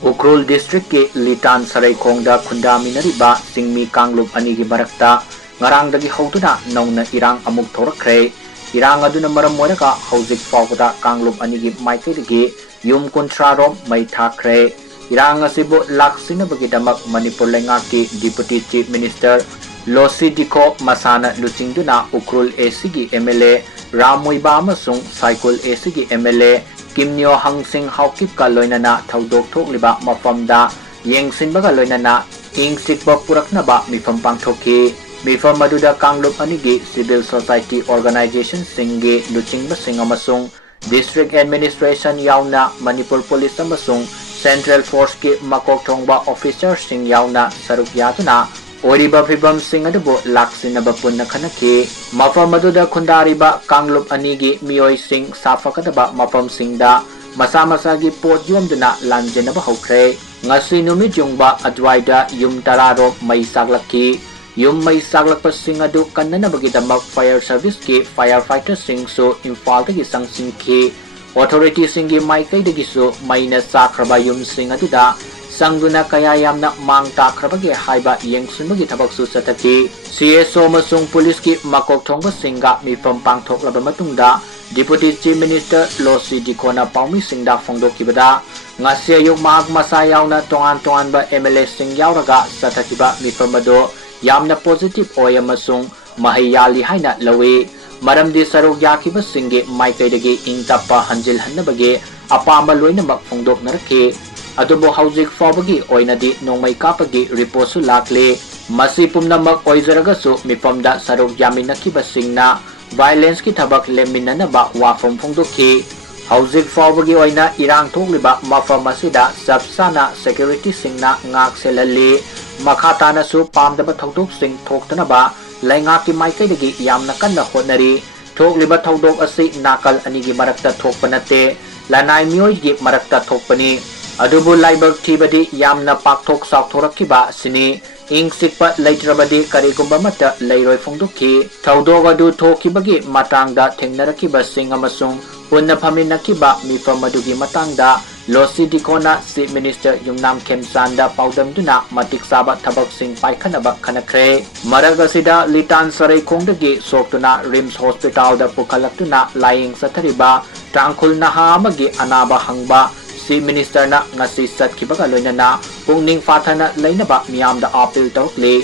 Ukrul District ke Litan Sareikhong Da KundamiNariba Singmi Kanglup Anigi Marakta ngarang dagi hautuna nauna irang amuk thorakre irang aduna maram moiraga hauzik fawda Kanglup Anigi maitedagi yum kuntrarom Mei Chakhre irang asibu laksina bagi damak Manipur lengaki Deputy Chief Minister Losi Diko Masana Luchingduna Ukrul ACG MLA Ramoiba amasung Saikul ACG MLA Kimnyo Hangsing Haukip ka loinana thaudok thokliba mafamda yengsinbaga loinana ingsikba puraknaba mifam pangthoki mifam maduda Kanglup anigi civil society organization singi luchingba sing amasung district administration yauna Manipur police amasung central force ki makok thongba officer sing yauna saruk yatuna Oriba Fibam Singh adubo laksinaba punna khanaki mafam maduda khundariba Kanglup anigi miyoi sing safakadaba mafam singda masa masagi pot yomduna lanjenaba hokre ngasi numit jungba adwaida yum tararo mai saglaki yum mai saglakpa sing adu kannana bagidamak fire service ki firefighter sing so Imphal dagi sangsingki authority singi maikai dagi so maina sakraba yum sing aduda Sangduna kaya yamna mang takrabagi haiba yengsunbagi tabaksu sataki CSO masung police ki makok thongba singa mifam pangthoklaba matungda Deputy Chief Minister Losi Dikona Paumi Singda Fongdokibada ngasi ayuk mahag masa yauna tongan ba MLA sing yauraga satakiba mifam ado yamna positive oya masung mahayali haina lawi maramdi saruk yakiba singi maikaidagi ingtapa hanjil hannabagi apamba loinamak fongdok naraki adubo hauzik fawbagi oinadi nongmai kapagi reportsu lakle masi pumnamak oizaragasu mifamda saruk yaminakiba singna violence ki thabak leminanaba wafam phongdokhi hauzik fawbagi oina irang thogliba mafam asida sabsana security singna ngak selali makhatana su pamdaba thodok sing thoktanaba laingaki maikaidagi yamna kanna honari thogliba thodok asi nakal anigi marakta thokpanate lanai mioi gi marakta thokpani adubu laibak thibadi yamna pakthok sakthorakiba sini ingsikpa leitrabadi karigumba mata leiroi phongdokhi thaudog adu thokibagi matangda thengnarakiba sing amasung punna phaminakiba mifam adugi matangda Losi Dikona Chief Minister Yumnam Khemsanda paudamduna matik saba thabak sing paikhanaba khanakre maragasida Litan Sareikhong dagi soktuna Rims Hospital da pukhalaktuna lying sathariba tangkhul naha amagi anaba hangba Chief Minister na ngasi satkibaga loinana pungning fathana leinaba miyamda appeal tawkle